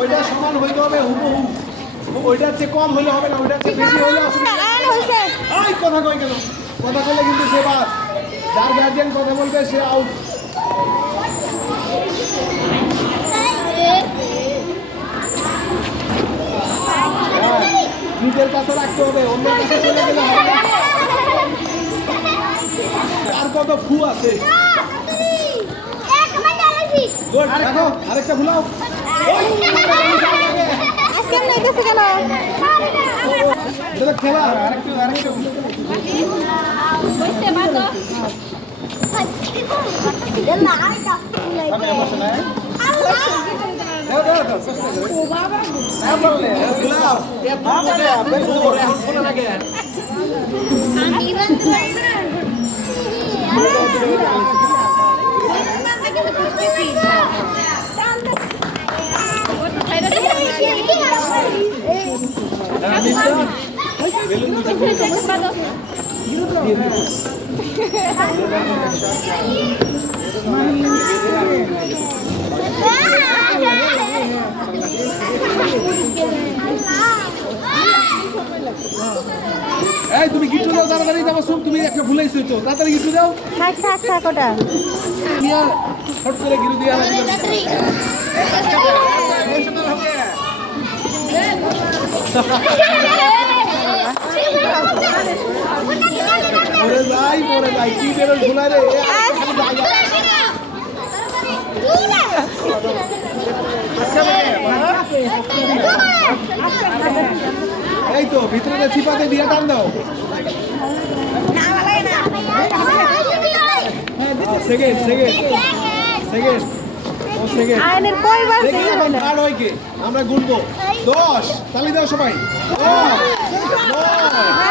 ওইটা সমান হইতে হবে হুবহু। ওইটার চেয়ে কম হলে হবে না, ওইটার চেয়ে বেশি হলে অসুবিধা। এই কথা কই কেন? কথা বললে কিন্তু সে বাদ। যার গার্জিয়ান কথা বলবে সে আউট। নিজের কাছে রাখতে হবে, অন্য কাছে চলে গেলে হবে না। তার কত ফু আছে। দেখো আরেকটা ভুলাও। খেলা আরেকটু এই তুমি গিট্টু দাও তাড়াতাড়ি, যাবো সুপ তুমি একটা ভুলাইছো তো, তাড়াতাড়ি গিট্টু দাও। থাক ওটা মিয়া ফট করে গিরু দিয়া লাগলো। পরে যাই কি বেরোল ভুলাই রে। এই তো ভিতরে চিপাতে দিয়ে টান দাও। সেকেন্ড আমরা গুনবো 10, তালি দাও সবাই। 10, 9,